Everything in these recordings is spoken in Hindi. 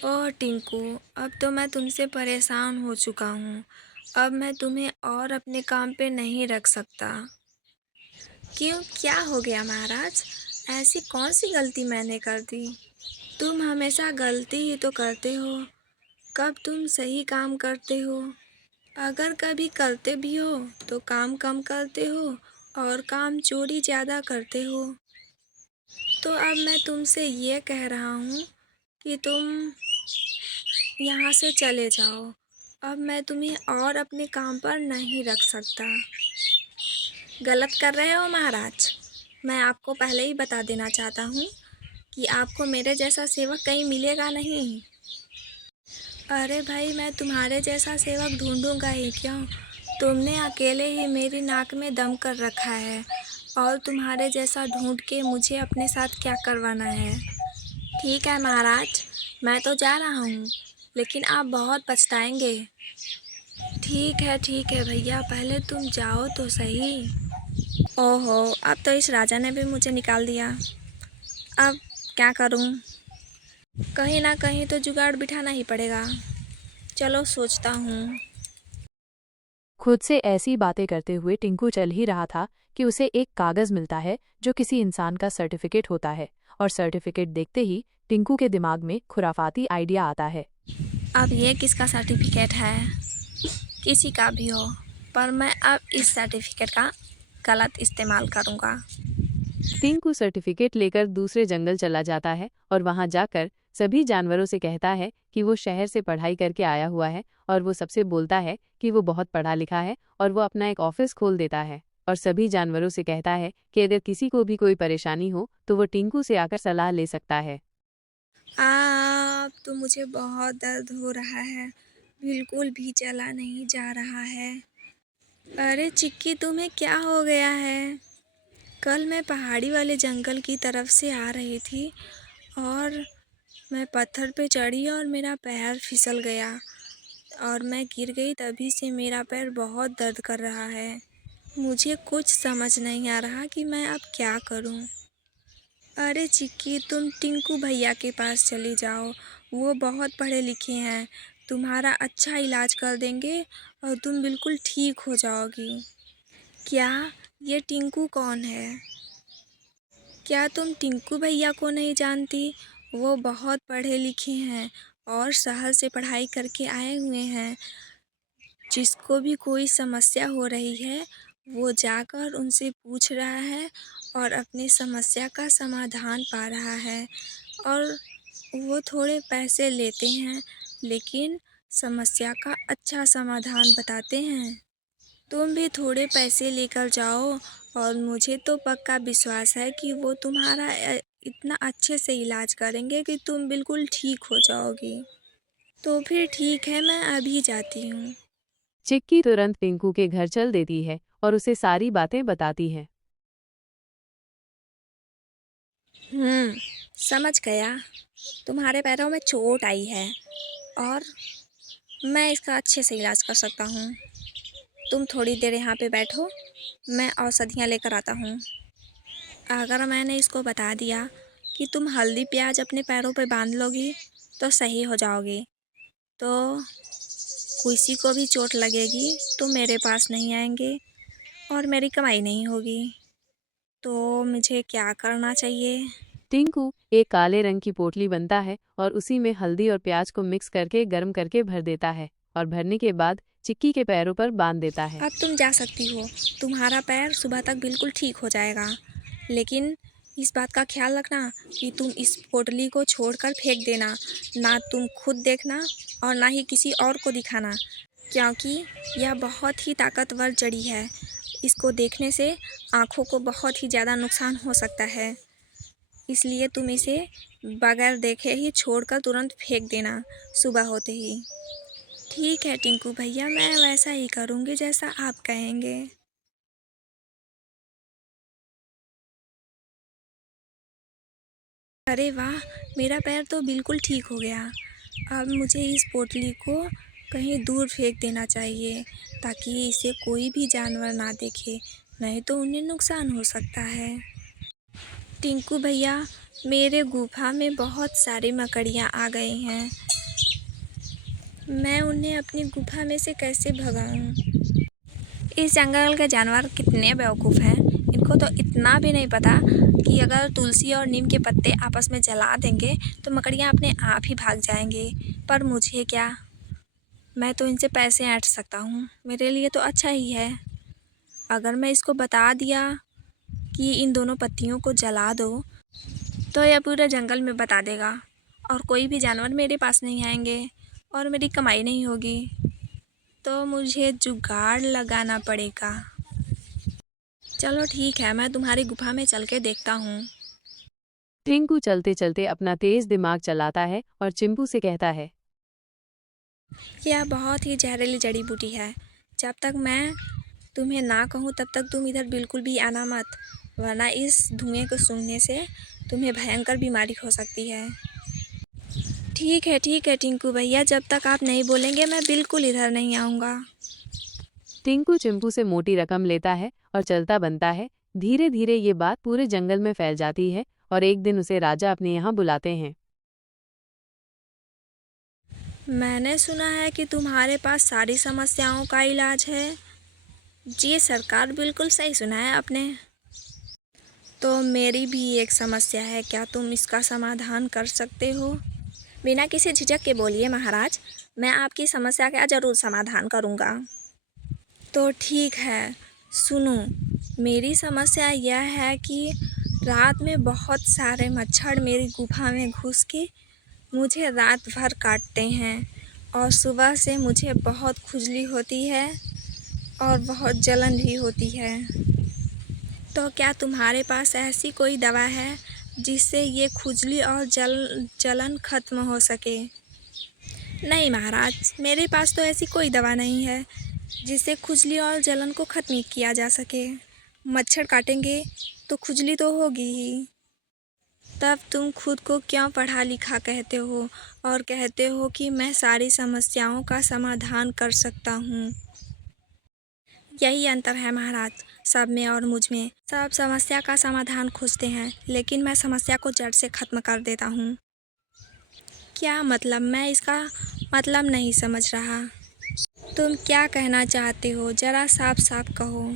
ओह टिंकू, अब तो मैं तुमसे परेशान हो चुका हूँ। अब मैं तुम्हें और अपने काम पे नहीं रख सकता। क्यों, क्या हो गया महाराज? ऐसी कौन सी गलती मैंने कर दी? तुम हमेशा गलती ही तो करते हो। कब तुम सही काम करते हो? अगर कभी करते भी हो तो काम कम करते हो और काम चोरी ज़्यादा करते हो। तो अब मैं तुमसे ये कह रहा हूँ कि तुम यहाँ से चले जाओ। अब मैं तुम्हें और अपने काम पर नहीं रख सकता। गलत कर रहे हो महाराज। मैं आपको पहले ही बता देना चाहता हूँ कि आपको मेरे जैसा सेवक कहीं मिलेगा नहीं। अरे भाई, मैं तुम्हारे जैसा सेवक ढूंढूंगा ही क्यों? तुमने अकेले ही मेरी नाक में दम कर रखा है और तुम्हारे जैसा ढूंढ के मुझे अपने साथ क्या करवाना है? ठीक है महाराज, मैं तो जा रहा हूँ, लेकिन आप बहुत पछताएंगे। ठीक है भैया, पहले तुम जाओ तो सही। ओहो, अब तो इस राजा ने भी मुझे निकाल दिया। अब क्या करूं? कहीं ना कहीं तो जुगाड़ बिठाना ही पड़ेगा। चलो सोचता हूँ। खुद से ऐसी बातें करते हुए टिंकू चल ही रहा था कि उसे एक कागज मिलता है जो किसी इंसान का सर्टिफिकेट होता है, और सर्टिफिकेट देखते ही टिंकू के दिमाग में खुराफाती आइडिया आता है। अब ये किसका सर्टिफिकेट है? किसी का भी हो, पर मैं अब इस सर्टिफिकेट का गलत इस्तेमाल करूँगा। टिंकू सर्टिफिकेट लेकर दूसरे जंगल चला जाता है और वहां जाकर सभी जानवरों से कहता है कि वो शहर से पढ़ाई करके आया हुआ है, और वो सबसे बोलता है कि वो बहुत पढ़ा लिखा है और वो अपना एक ऑफिस खोल देता है, और सभी जानवरों से कहता है कि अगर किसी को भी कोई परेशानी हो तो वो टिंकू से आकर सलाह ले सकता है। अब तो मुझे बहुत दर्द हो रहा है। बिल्कुल भी चला नहीं जा रहा है। अरे चिक्की, तुम्हें क्या हो गया है? कल मैं पहाड़ी वाले जंगल की तरफ से आ रही थी और मैं पत्थर पे चढ़ी और मेरा पैर फिसल गया और मैं गिर गई। तभी से मेरा पैर बहुत दर्द कर रहा है। मुझे कुछ समझ नहीं आ रहा कि मैं अब क्या करूं। अरे चिक्की, तुम टिंकू भैया के पास चली जाओ। वो बहुत पढ़े लिखे हैं, तुम्हारा अच्छा इलाज कर देंगे और तुम बिल्कुल ठीक हो जाओगी। क्या? ये टिंकू कौन है? क्या तुम टिंकू भैया को नहीं जानती? वो बहुत पढ़े लिखे हैं और शहर से पढ़ाई करके आए हुए हैं। जिसको भी कोई समस्या हो रही है, वो जाकर उनसे पूछ रहा है और अपनी समस्या का समाधान पा रहा है। और वो थोड़े पैसे लेते हैं, लेकिन समस्या का अच्छा समाधान बताते हैं। तुम भी थोड़े पैसे लेकर जाओ और मुझे तो पक्का विश्वास है कि वो तुम्हारा इतना अच्छे से इलाज करेंगे कि तुम बिल्कुल ठीक हो जाओगी। तो फिर ठीक है, मैं अभी जाती हूँ। चिक्की तुरंत टिंकू के घर चल देती है और उसे सारी बातें बताती है। समझ गया। तुम्हारे पैरों में चोट आई है और मैं इसका अच्छे से इलाज कर सकता हूँ। तुम थोड़ी देर यहाँ पे बैठो, मैं औषधियाँ लेकर आता हूँ। अगर मैंने इसको बता दिया कि तुम हल्दी प्याज अपने पैरों पे बांध लोगी तो सही हो जाओगी। तो किसी को भी चोट लगेगी तो मेरे पास नहीं आएंगे और मेरी कमाई नहीं होगी। तो मुझे क्या करना चाहिए? टिंकू एक काले रंग की पोटली बनता है और उसी में हल्दी और प्याज को मिक्स करके गर्म करके भर देता है, और भरने के बाद चिक्की के पैरों पर बांध देता है। अब तुम जा सकती हो। तुम्हारा पैर सुबह तक बिल्कुल ठीक हो जाएगा। लेकिन इस बात का ख्याल रखना कि तुम इस पोटली को छोड़कर फेंक देना। ना तुम खुद देखना और ना ही किसी और को दिखाना, क्योंकि यह बहुत ही ताकतवर जड़ी है। इसको देखने से आँखों को बहुत ही ज़्यादा नुकसान हो सकता है। इसलिए तुम इसे बगैर देखे ही छोड़कर तुरंत फेंक देना सुबह होते ही। ठीक है टिंकू भैया, मैं वैसा ही करूँगी जैसा आप कहेंगे। अरे वाह! मेरा पैर तो बिल्कुल ठीक हो गया। अब मुझे इस पोटली को कहीं दूर फेंक देना चाहिए ताकि इसे कोई भी जानवर ना देखे, नहीं तो उन्हें नुकसान हो सकता है। टिंकू भैया, मेरे गुफा में बहुत सारी मकड़ियाँ आ गई हैं। मैं उन्हें अपनी गुफा में से कैसे भगाऊं? इस जंगल के जानवर कितने बेवकूफ़ हैं। इनको तो इतना भी नहीं पता कि अगर तुलसी और नीम के पत्ते आपस में जला देंगे तो मकड़ियाँ अपने आप ही भाग जाएंगी। पर मुझे क्या, मैं तो इनसे पैसे ऐंठ सकता हूँ, मेरे लिए तो अच्छा ही है। अगर मैं इसको बता दिया कि इन दोनों पत्तियों को जला दो तो यह पूरे जंगल में बता देगा और कोई भी जानवर मेरे पास नहीं आएंगे और मेरी कमाई नहीं होगी। तो मुझे जुगाड़ लगाना पड़ेगा। चलो ठीक है, मैं तुम्हारी गुफा में चल के देखता हूँ। टिंकू चलते चलते अपना तेज दिमाग चलाता है और चिंपू से कहता है। यह बहुत ही जहरीली जड़ी बूटी है। जब तक मैं तुम्हें ना कहूँ तब तक तुम इधर बिल्कुल भी आना मत, वरना इस धुएं को सूंघने से तुम्हें भयंकर बीमारी हो सकती है। ठीक है टिंकू भैया, जब तक आप नहीं बोलेंगे मैं बिल्कुल इधर नहीं आऊँगा। टिंकू चिंपू से मोटी रकम लेता है और चलता बनता है। धीरे धीरे ये बात पूरे जंगल में फैल जाती है और एक दिन उसे राजा अपने यहाँ बुलाते हैं। मैंने सुना है कि तुम्हारे पास सारी समस्याओं का इलाज है। जी सरकार, बिल्कुल सही सुना है आपने। तो मेरी भी एक समस्या है, क्या तुम इसका समाधान कर सकते हो? बिना किसी झिझक के बोलिए महाराज, मैं आपकी समस्या का ज़रूर समाधान करूँगा। तो ठीक है, सुनो, मेरी समस्या यह है कि रात में बहुत सारे मच्छर मेरी गुफा में घुस के मुझे रात भर काटते हैं और सुबह से मुझे बहुत खुजली होती है और बहुत जलन भी होती है। तो क्या तुम्हारे पास ऐसी कोई दवा है जिससे ये खुजली और जलन ख़त्म हो सके? नहीं महाराज, मेरे पास तो ऐसी कोई दवा नहीं है जिससे खुजली और जलन को ख़त्म किया जा सके। मच्छर काटेंगे तो खुजली तो होगी ही। तब तुम खुद को क्यों पढ़ा लिखा कहते हो और कहते हो कि मैं सारी समस्याओं का समाधान कर सकता हूँ? यही अंतर है महाराज, सब में और मुझ में। सब समस्या का समाधान खोजते हैं, लेकिन मैं समस्या को जड़ से ख़त्म कर देता हूँ। क्या मतलब? मैं इसका मतलब नहीं समझ रहा। तुम क्या कहना चाहते हो, ज़रा साफ साफ कहो।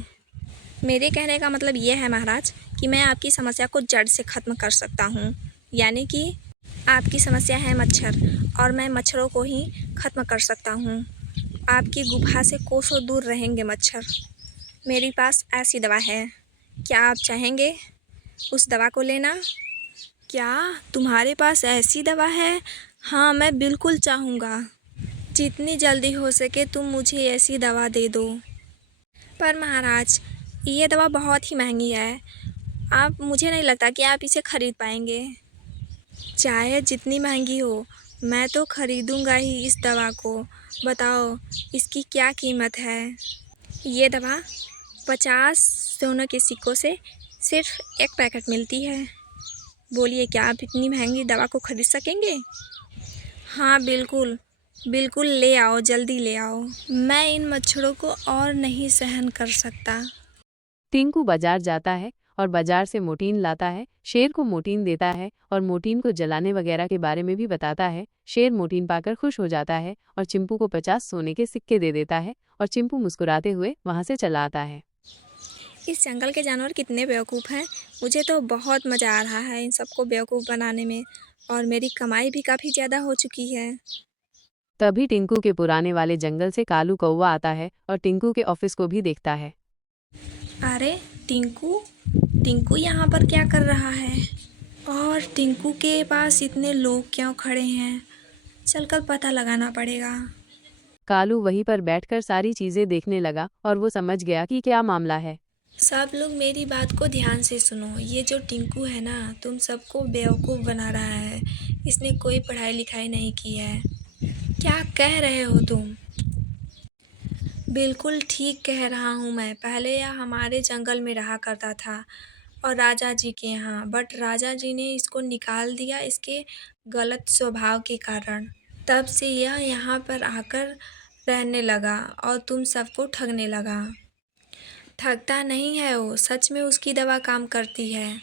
मेरे कहने का मतलब ये है महाराज कि मैं आपकी समस्या को जड़ से ख़त्म कर सकता हूँ। यानी कि आपकी समस्या है मच्छर और मैं मच्छरों को ही ख़त्म कर सकता हूँ। आपकी गुफा से कोसों दूर रहेंगे मच्छर। मेरे पास ऐसी दवा है, क्या आप चाहेंगे उस दवा को लेना? क्या तुम्हारे पास ऐसी दवा है? हाँ, मैं बिल्कुल चाहूँगा। जितनी जल्दी हो सके तुम मुझे ऐसी दवा दे दो। पर महाराज, ये दवा बहुत ही महंगी है, मुझे नहीं लगता कि आप इसे ख़रीद पाएंगे। चाहे जितनी महंगी हो, मैं तो ख़रीदूँगा ही इस दवा को। बताओ इसकी क्या कीमत है? ये दवा 50 सोने के सिक्कों से सिर्फ एक पैकेट मिलती है। बोलिए, क्या आप इतनी महंगी दवा को ख़रीद सकेंगे? हाँ बिल्कुल, बिल्कुल ले आओ, जल्दी ले आओ। मैं इन मच्छरों को और नहीं सहन कर सकता। टिंकू बाजार जाता है और बाजार से मोटीन लाता है। शेर को मोटीन देता है और मोटीन को जलाने वगैरह के बारे में भी बताता है। शेर मोटीन पाकर खुश हो जाता है और चिंपू को 50 सोने के सिक्के दे देता है और चिंपू मुस्कुराते हुए वहाँ से चला आता है। इस जंगल के जानवर कितने बेवकूफ़ हैं। मुझे तो बहुत मज़ा आ रहा है इन सबको बेवकूफ़ बनाने में, और मेरी कमाई भी काफ़ी ज़्यादा हो चुकी है। तभी टिंकू के पुराने वाले जंगल से कालू कौवा आता है और टिंकू के ऑफिस को भी देखता है। अरे टिंकू, टिंकू यहाँ पर क्या कर रहा है? और टिंकू के पास इतने लोग क्यों खड़े हैं? चलकर पता लगाना पड़ेगा। कालू वहीं पर बैठकर सारी चीजें देखने लगा और वो समझ गया कि क्या मामला है। सब लोग मेरी बात को ध्यान से सुनो। ये जो टिंकू है ना, तुम सबको बेवकूफ़ बना रहा है। इसने कोई पढ़ाई लिखाई नहीं की है। क्या कह रहे हो तुम? बिल्कुल ठीक कह रहा हूँ मैं। पहले यह हमारे जंगल में रहा करता था और राजा जी के यहाँ, बट राजा जी ने इसको निकाल दिया इसके गलत स्वभाव के कारण। तब से यह यहाँ पर आकर रहने लगा और तुम सबको ठगने लगा। ठगता नहीं है वो, सच में उसकी दवा काम करती है।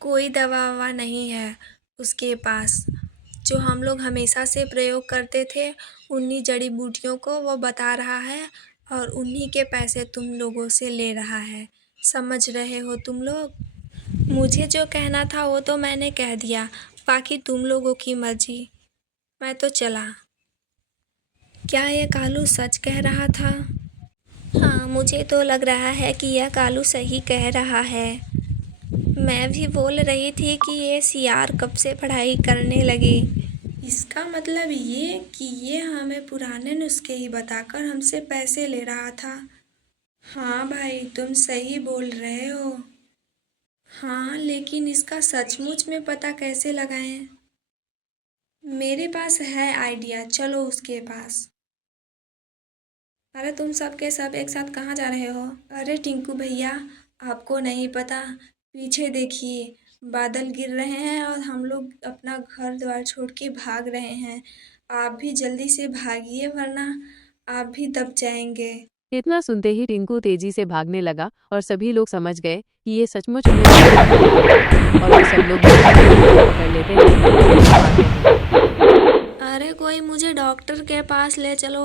कोई दवा ववा नहीं है उसके पास। जो हम लोग हमेशा से प्रयोग करते थे उन्हीं जड़ी बूटियों को वो बता रहा है और उन्हीं के पैसे तुम लोगों से ले रहा है। समझ रहे हो तुम लोग? मुझे जो कहना था वो तो मैंने कह दिया, बाकी तुम लोगों की मर्जी। मैं तो चला। क्या ये कालू सच कह रहा था? हाँ, मुझे तो लग रहा है कि यह कालू सही कह रहा है। मैं भी बोल रही थी कि ये सियार कब से पढ़ाई करने लगे। इसका मतलब ये कि ये हमें पुराने नुस्खे ही बताकर हमसे पैसे ले रहा था। हाँ भाई, तुम सही बोल रहे हो। हाँ, लेकिन इसका सचमुच में पता कैसे लगाएं? मेरे पास है आइडिया, चलो उसके पास। अरे तुम सब के सब एक साथ कहाँ जा रहे हो? अरे टिंकू भैया, आपको नहीं पता, पीछे देखिए, बादल गिर रहे हैं और हम लोग अपना घर द्वार छोड़ के भाग रहे हैं। आप भी जल्दी से भागिए वरना आप भी दब जाएंगे। इतना सुनते ही टिंकू तेजी से भागने लगा और सभी लोग समझ गए कि ये सचमुच में और वो सब लोग पकड़ लेते हैं और भागते हैं। अरे कोई मुझे डॉक्टर के पास ले चलो।